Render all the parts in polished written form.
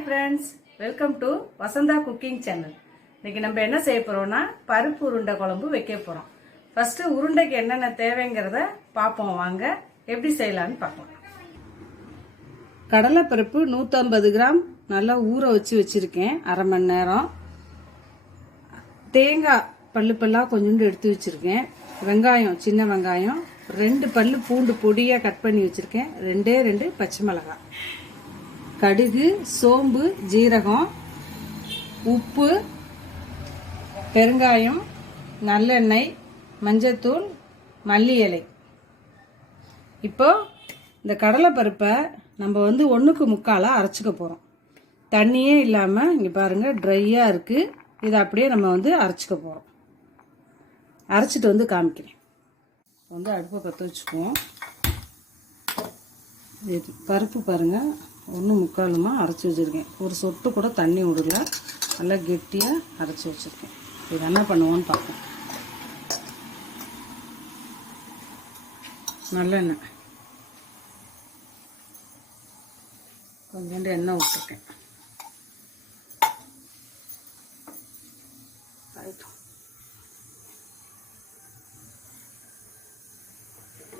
Hi friends, welcome to Vasantha cooking channel. இன்னைக்கு நம்ம என்ன செய்ய போறோம்னா பருப்பு உருண்டை குழம்பு வைக்க போறோம். ஃபர்ஸ்ட் உருண்டைக்கு என்னென்ன தேவைங்கிறத பார்ப்போம். வாங்க எப்படி செய்யலாம்னு பார்க்கலாம். கடலைப்பருப்பு 150 கிராம் நல்லா ஊற வச்சிருக்கேன் அரை மணி நேரம். தேங்காய் பல்லா கொஞ்சோண்டு எடுத்து வச்சிருக்கேன். வெங்காயம், சின்ன வெங்காயம் 2 பல்லு பூண்டு பொடியாக கட் பண்ணி வச்சிருக்கேன். 2 பச்சை மிளகாய், கடுகு, சோம்பு, ஜீரகம், உப்பு, பெருங்காயம், நல்லெண்ணெய், மஞ்சத்தூள், மல்லி இலை. இப்போ இந்த கடலைப்பருப்பை நம்ம 1க்கு 3/4 அரைச்சிக்க போகிறோம். தண்ணியே இல்லாமல் இங்கே பாருங்கள் ட்ரையாக இருக்குது. இதை அப்படியே நம்ம அரைச்சிக்க போகிறோம். அரைச்சிட்டு காமிக்கிறேன். அடுப்பை பற்ற வச்சுக்குவோம். பருப்பு பாருங்கள் 1/4 அரைச்சி வச்சுருக்கேன். ஒரு சொட்டு கூட தண்ணி விடல, நல்லா கெட்டியாக அரைச்சி வச்சுருக்கேன். இது என்ன பண்ணுவோன்னு பார்ப்போம். நல்லெண்ணெய் கொஞ்சோண்டு எண்ணெய் விட்டுருக்கேன்.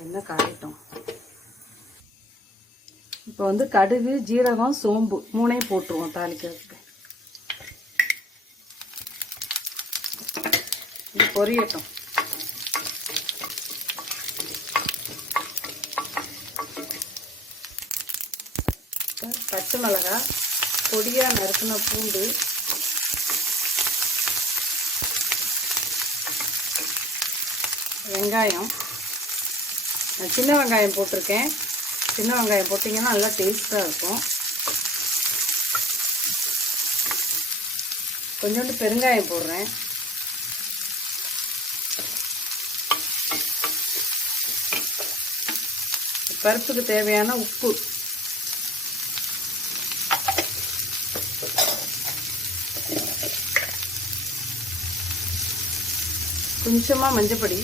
எண்ணெய் காயட்டும். இப்போ கடுகு, ஜீரகம், சோம்பு 3ஐயும் போட்டுருவோம் தாளிக்கிறதுக்கு. இது பொரியட்டும். பச்சை மிளகாய், பொடியாக நறுக்கின பூண்டு, வெங்காயம், நான் சின்ன வெங்காயம் போட்டிருக்கேன். சின்ன வெங்காயம் போட்டிங்கன்னா நல்லா டேஸ்ட்டாக இருக்கும். கொஞ்சோண்டு பெருங்காயம் போடுறேன். பருப்புக்கு தேவையான உப்பு, கொஞ்சமாக மஞ்சப்பொடி,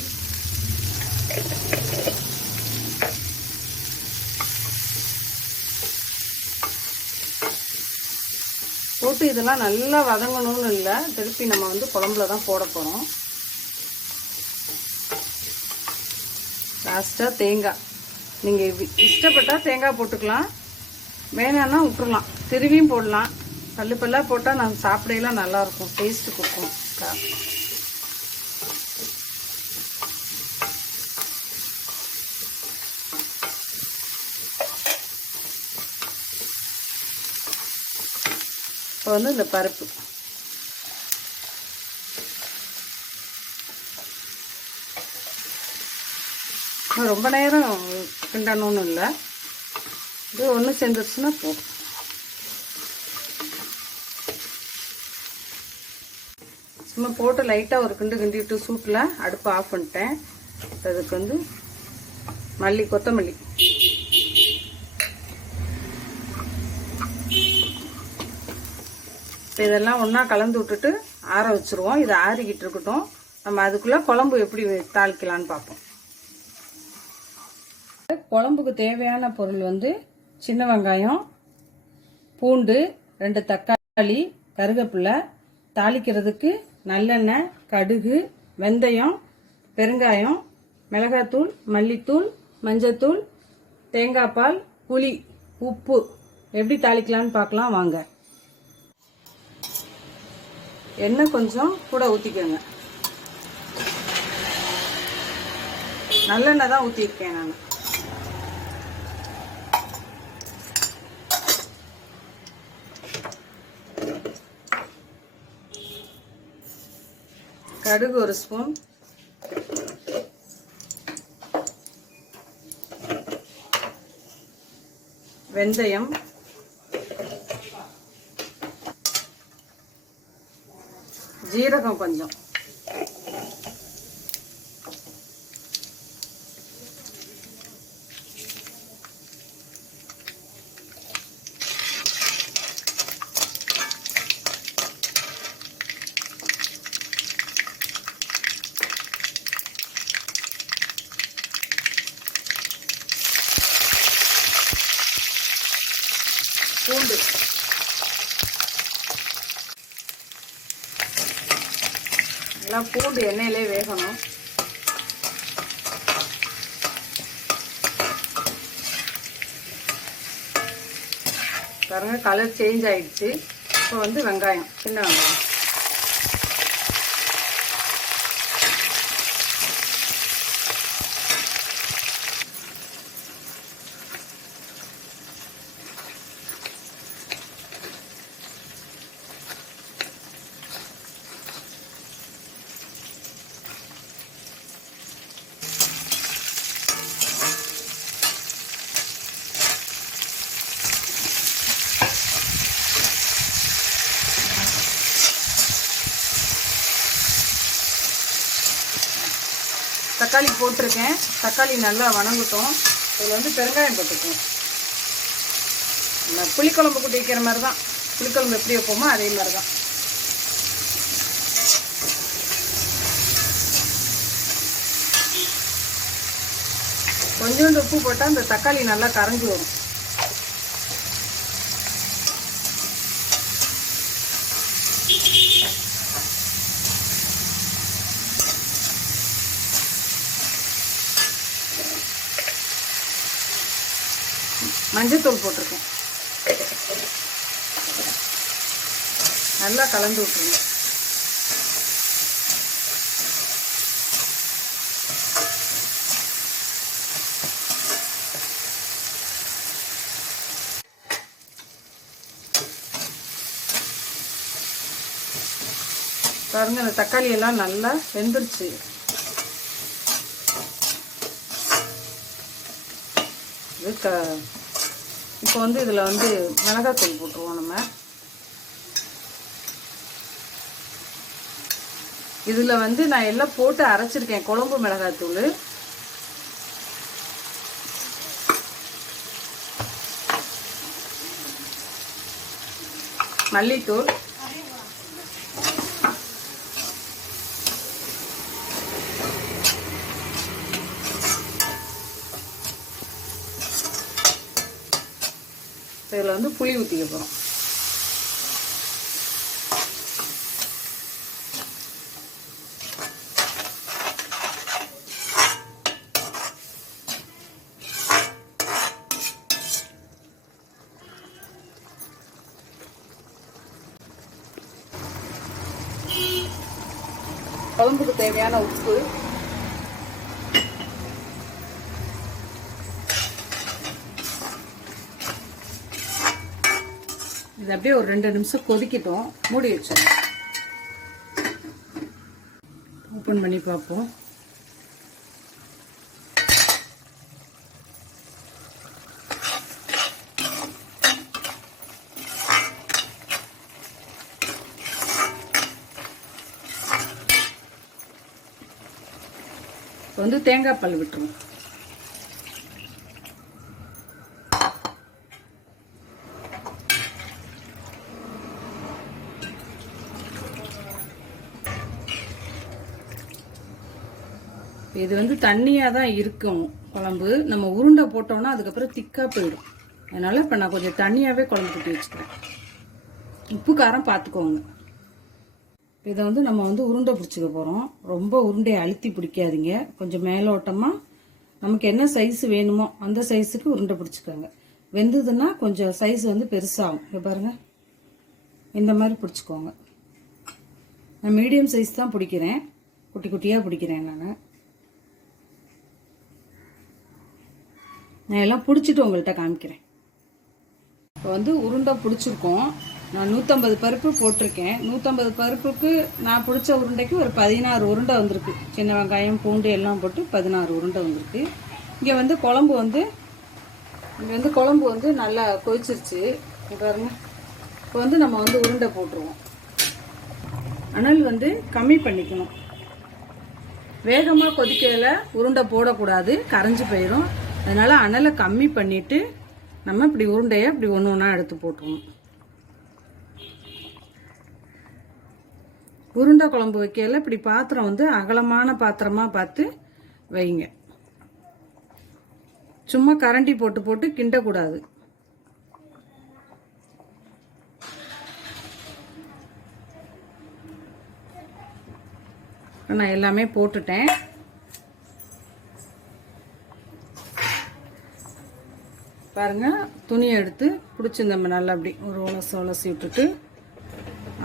போட்டு இதெல்லாம் நல்லா வதங்கணும்னு இல்லை, திருப்பி நம்ம குழம்புல தான் போட போகிறோம். லாஸ்ட்டாக தேங்காய், நீங்கள் இஷ்டப்பட்டால் தேங்காய் போட்டுக்கலாம், வேணான்னா விட்டுறலாம். திருவியும் போடலாம். பல்லாக போட்டால் நம்ம சாப்பிடையெல்லாம் நல்லாயிருக்கும், டேஸ்ட்டு கொடுக்கும். இப்போ இந்த பருப்பு ரொம்ப நேரம் கிண்டணும்னு இல்லை, இது ஒன்று சேர்ந்துருச்சுன்னா போதும். சும்மா போட்டு லைட்டாக ஒரு கிண்டிட்டு சூட்டில் அடுப்பு ஆஃப் பண்ணிட்டேன். அதுக்கு மல்லி, கொத்தமல்லி, இதெல்லாம் ஒன்றா கலந்து விட்டுட்டு ஆற வச்சுருவோம். இது ஆறிக்கிட்டு இருக்கட்டும். நம்ம அதுக்குள்ளே குழம்பு எப்படி தாளிக்கலான்னு பார்ப்போம். குழம்புக்கு தேவையான பொருள் சின்ன வெங்காயம், பூண்டு, 2 தக்காளி, கருவேப்பிலை, தாளிக்கிறதுக்கு நல்லெண்ணெய், கடுகு, வெந்தயம், பெருங்காயம், மிளகாத்தூள், மல்லித்தூள், மஞ்சத்தூள், தேங்காய் பால், புளி, உப்பு. எப்படி தாளிக்கலான்னு பார்க்கலாம் வாங்க. எண்ணெய் கொஞ்சம் கூட ஊற்றிக்கோங்க. நல்லெண்ணெய் தான் ஊற்றிருக்கேன் நான். கடுகு 1 ஸ்பூன், வெந்தயம், ஜீரகம் கொஞ்சம், பூண்டு நல்லா பூண்டு எண்ணெயிலே வேகணும். பாருங்க கலர் சேஞ்ச் ஆயிடுச்சு. இப்போ வந்து வெங்காயம், சின்ன வெங்காயம் தக்காளி போட்டிருக்கேன். தக்காளி நல்லா வணங்கட்டும். இதில் வந்து பெருங்காயம் போட்டுக்குவோம். நம்ம புளிக்குழம்பு கூட்டி வைக்கிற மாதிரி தான். புளிக்குழம்பு எப்படி வைப்போமோ அதே மாதிரி தான். கொஞ்சோண்டு உப்பு போட்டால் அந்த தக்காளி நல்லா கரைஞ்சி வரும். மஞ்சத்தூள் போட்டிருக்கேன். நல்லா கலந்து விட்டுருங்க. பாருங்க இந்த தக்காளி எல்லாம் நல்லா வெந்துருச்சு. இப்போ வந்து இதில் வந்து மிளகாத்தூள் போட்டுருவோம். நம்ம இதில் வந்து நான் எல்லாம் போட்டு அரைச்சிருக்கேன். குழம்பு மிளகாத்தூள், மல்லித்தூள், இதில் வந்து புளி ஊற்றிக்க போகிறோம். குழம்புக்கு தேவையான உப்பு, இது அப்படியே ஒரு 2 நிமிஷம் கொதிக்கட்டும். மூடி வச்சிடணும். ஓப்பன் பண்ணி பார்ப்போம். வந்து தேங்காய் பால் விட்டுருவோம். இது வந்து தண்ணியாக தான் இருக்கும் குழம்பு. நம்ம உருண்டை போட்டோம்னா அதுக்கப்புறம் திக்காக போயிடும். அதனால இப்போ நான் கொஞ்சம் தண்ணியாகவே குழம்பு கூட்டி வச்சுக்கிறேன். உப்பு காரம் பார்த்துக்கோங்க. இதை வந்து நம்ம வந்து உருண்டை பிடிச்சிக்க போகிறோம். ரொம்ப உருண்டையை அழுத்தி பிடிக்காதீங்க. கொஞ்சம் மேலோட்டமாக நமக்கு என்ன சைஸ் வேணுமோ அந்த சைஸுக்கு உருண்டை பிடிச்சிக்கோங்க. வெந்ததுன்னா கொஞ்சம் சைஸ் வந்து பெருசாகும். இங்கே பாருங்கள், இந்த மாதிரி பிடிச்சிக்கோங்க. நான் மீடியம் சைஸ் தான் பிடிக்கிறேன், குட்டி குட்டியாக பிடிக்கிறேன். நான் எல்லாம் பிடிச்சிட்டு உங்கள்கிட்ட காமிக்கிறேன். இப்போ வந்து உருண்டை பிடிச்சிருக்கோம். நான் 150 பருப்பு போட்டிருக்கேன். 150 பருப்புக்கு நான் பிடிச்ச உருண்டைக்கு ஒரு 16 உருண்டை வந்திருக்கு. சின்ன வெங்காயம் பூண்டு எல்லாம் போட்டு 16 உருண்டை வந்திருக்கு. இங்கே வந்து குழம்பு வந்து நல்லா கொதிச்சிருச்சு பாருங்க. இப்போ வந்து நம்ம வந்து உருண்டை போட்டுருவோம். அனல் வந்து கம்மி பண்ணிக்கணும். வேகமாக கொதிக்கையில் உருண்டை போடக்கூடாது, கரைஞ்சி போயிடும். அதனால அனலை கம்மி பண்ணிட்டு நம்ம இப்படி உருண்டையை இப்படி ஒன்று ஒன்றா எடுத்து போட்டுருவோம். உருண்டை குழம்பு வைக்கையில் இப்படி பாத்திரம் வந்து அகலமான பாத்திரமாக பார்த்து வைங்க. சும்மா கரண்டி போட்டு போட்டு கிண்டக்கூடாது. நான் எல்லாமே போட்டுட்டேன். பாருங்க, துணியை எடுத்து பிடிச்சி நம்ம நல்லா அப்படி ஒரு உலசி விட்டுட்டு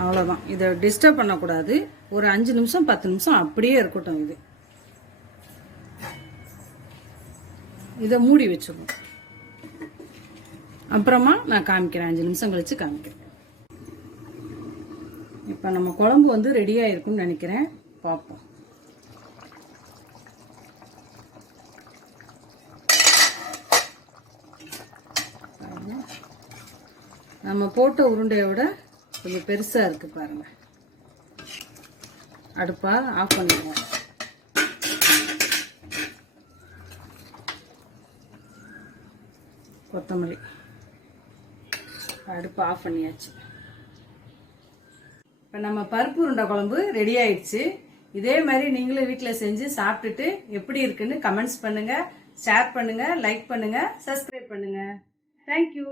அவ்வளோதான். இதை டிஸ்டர்ப் பண்ணக்கூடாது. ஒரு 5 நிமிஷம் 10 நிமிஷம் அப்படியே இருக்கட்டும். இதை மூடி வச்சுக்கணும். அப்புறமா நான் காமிக்கிறேன், 5 நிமிஷம் கழிச்சு காமிக்கிறேன். இப்போ நம்ம குழம்பு வந்து ரெடியாக இருக்கும்னு நினைக்கிறேன். பார்ப்போம். நம்ம போட்ட உருண்டையை விட கொஞ்சம் பெருசாக இருக்குது பாருங்க. அடுப்பா ஆஃப் பண்ணிடுவோம். கொத்தமல்லி அடுப்பு ஆஃப் பண்ணியாச்சு. இப்போ நம்ம பருப்பு உருண்டை குழம்பு ரெடி ஆயிடுச்சு. இதே மாதிரி நீங்களும் வீட்டில் செஞ்சு சாப்பிட்டுட்டு எப்படி இருக்குன்னு கமெண்ட்ஸ் பண்ணுங்க, ஷேர் பண்ணுங்க, லைக் பண்ணுங்க, சப்ஸ்கிரைப் பண்ணுங்க. தேங்க்யூ.